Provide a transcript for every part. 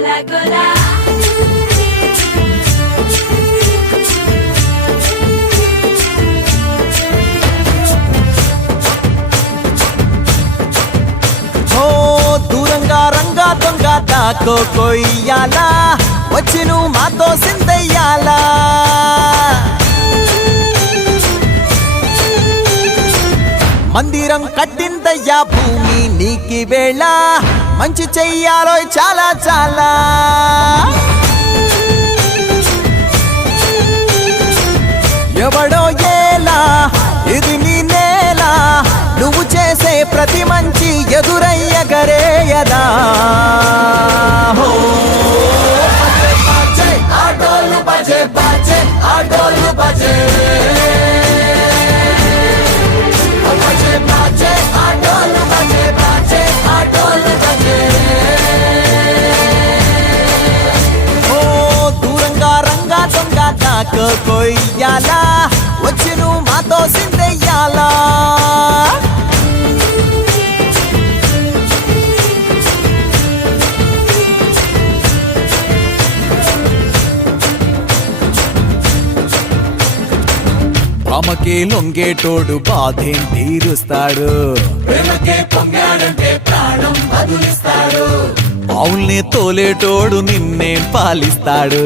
gola gola. దూరంగా రంగా దొంగ దాకో కొయ్యాలా వచ్చి నువ్వు మాతో సిందయ్యాలా మందిరం కట్టిందయ్యా భూమి నీకి వేళ మంచి చెయ్యాలో చాలా చాలా ఎవడో ఏలా ఇది నీ నేల నువ్వు చేసే ప్రతి మంచి ఎదురయ్యగరేయదా ఆటోలు బజే బజే ఆటోలు బజే బజే బజే ఆటోలు బజే బజే ఆటోలు బజే దూరంగా రంగా దొంగ దాకో కొయ్యాలా వచ్చి నువ్వు మాతో సిందెయ్యాలా రామకే లొంగేటోడు బాధేం తీరుస్తాడు ఆవుల్ని తోలేటోడు నిన్నేం పాలిస్తాడు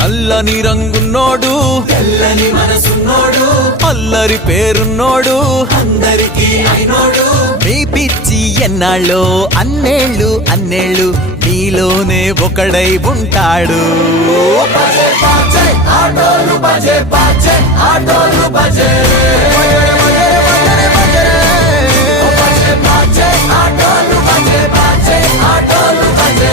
నల్లని రంగున్నోడు తెల్లని మనసున్నోడు అల్లరి పేరున్నోడు అందరికీ అయినోడు మీ పిచ్చి ఎన్నాళ్ళో అన్నేళ్ళు అన్నేళ్ళు నీలోనే ఒకడై ఉంటాడు ఆటోలు బజే బజే ఆటోలు బజే ఆటోలు బజే బజే ఆటోలు బజే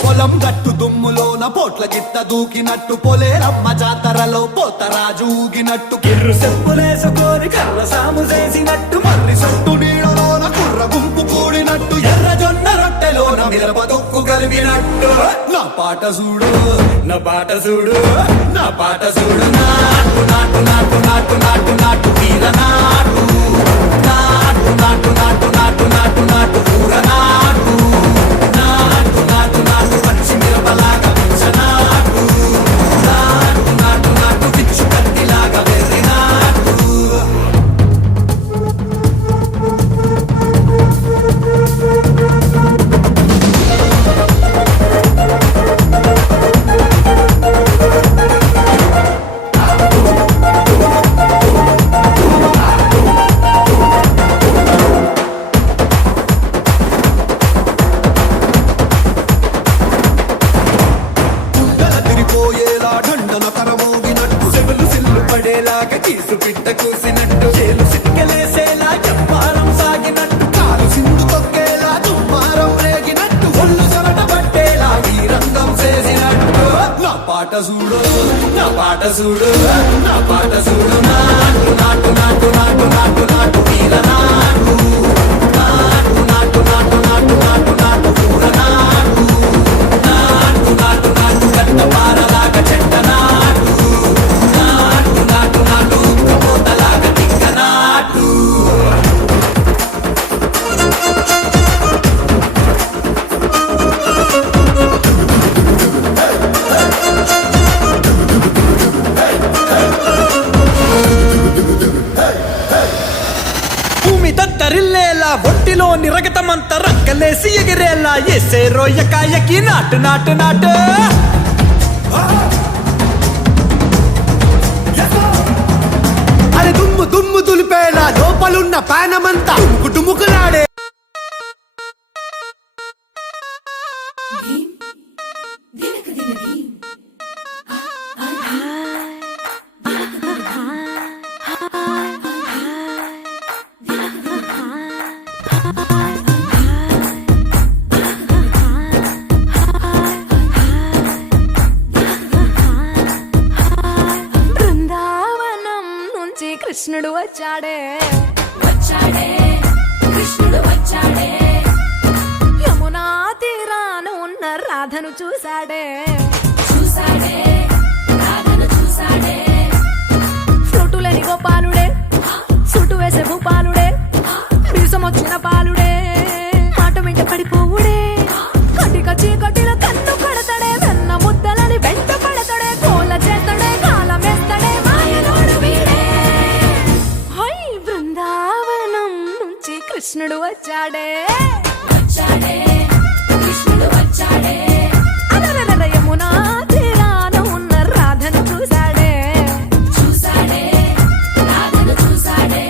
పొలం గట్టు దుమ్ములోన పోట్ల గిట్ట దూకినట్టు పొలేరమ్మ జాతరలో పోతరాజు ఊగినట్టు కిర్రు చెప్పులేసుకొని కర్ర సాము చేసినట్టు మర్రి సొట్టు నీడలోన కుర్ర గుంపు కూడినట్టు ఎర్ర జొన్న రొట్టెలోన మిరప దొక్కు కలిపినట్టు నా పాట చూడు నా పాట చూడు నా పాట చూడు నాటు నాటు నాటు నాటు నాటు నాటు వీర నాటు నాటు నాటు నాటు నాటు నాటు నాటు ఊర నాటు నాటు నాటు నాటు పచ్చి మిరపలాగా పెంచనాటు నాటు నాటు నాటు పిచ్చు కత్తిలాగా వెర్రి నాటు పాట చూడు నా నా పాట చూడు నా పాట చూడు నాటు నాటు నాటు నాటు నాటు నాటు వీర నాటు నాటు నాటు నాటు నాటు నాటు నాటు పూర నాటు నాటు నాటు నాటు గట్ట పారలాగా చెట్ట నాటు నాటు నాటు నాటు ఉక్కపోతలాగా తిక్క నాటు భూమి దత్తరిల్లేలా ఒంటిలో నిరగతమంత రక్కలేసి ఎగిరేలా ఎసే రోయకాయకి నాటు నాటు నాటు అరే దుమ్ము దుమ్ము దులిపేలా లోపలున్న పానమంతా డుముకులాడే కృష్ణుడు వచ్చాడే వచ్చాడే కృష్ణుడు వచ్చాడే యమునా తీరాన ఉన్న రాధను చూశాడే చూసాడే రాధను చూసాడే ఫ్లూటులని గోపాలుడే సుటు వేసే భూపాలుడే మీసం వచ్చిన పాలుడే మాట వెంట పడిపోవుడే కటిక చీకటిలో కన్ను కడతాడే వెన్న ముద్దలని వెంట పడతాడే కోల చేస్తాడే కాలమేస్తాడే మాయలోడు వీడే హై బృందావనం నుంచి కృష్ణుడు వచ్చాడే వచ్చాడే కృష్ణుడు వచ్చాడే అలరలర యమునా తీరాన ఉన్న రాధను చూశాడే చూసాడే రాధను చూసాడే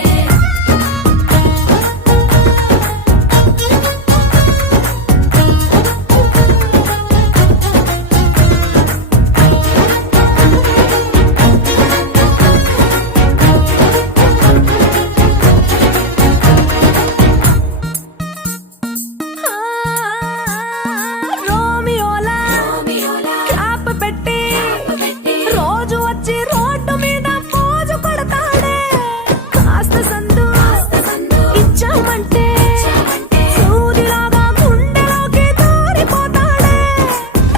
రోమియోలా రోమియోలా క్లాప్ పెట్టి పెట్టి రోజు వచ్చి రోడ్డు మీద పోజు కొడతాడే కాస్త సందు సందు ఇచ్చామంటే ఇచ్చామంటే సూదిలాగా గుండెలోకి దూరిపోతాడే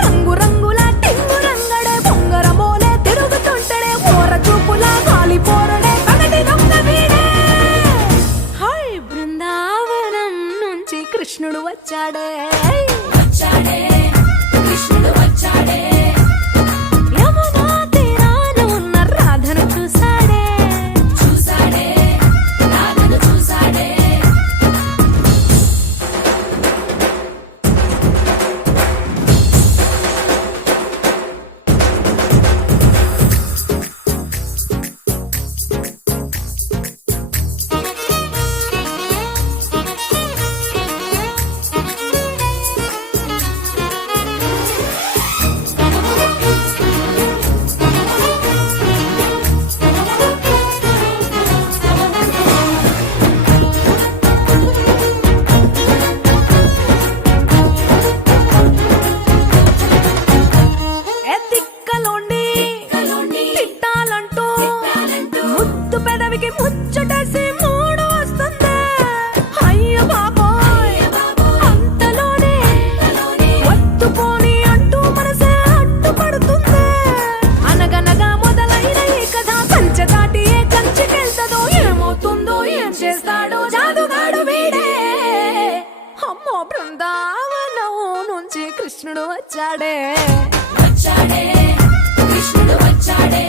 రంగు రంగుల టింగు రంగడే బొంగరమోలే తిరుగుతుంటాడే ఓర చూపులా కాలిపోరడే పగటి దొంగ వీడే హై బృందావనం నుంచి కృష్ణుడు వచ్చాడే వచ్చాడే కృష్ణుడు వచ్చాడే యమునా తీరాన ఉన్న రాధను చూశాడే చూసాడే రాధను చూసాడే ఏ దిక్కలోండి కలోని తిట్టాలంటూ తిట్టాలంటూ ముద్దు పెదవికి ముచ్చటేసి మూడు వస్తుంది అయ్య బాబోయ్ బాబోయ్ అంతలోనే కలోని వత్తుపోని అంటూ మనసే అడ్డుపడుతుంది అనగనగా మొదలైన ఈ కథ కంచె దాటి ఏ కంచెకెళ్తదో ఏమవుతుందో ఏం చేస్తాడో జాదుగాడు వీడే అమ్మో బృందావనం నుంచి కృష్ణుడు వచ్చాడే వచ్చాడే కృష్ణుడు వచ్చాడే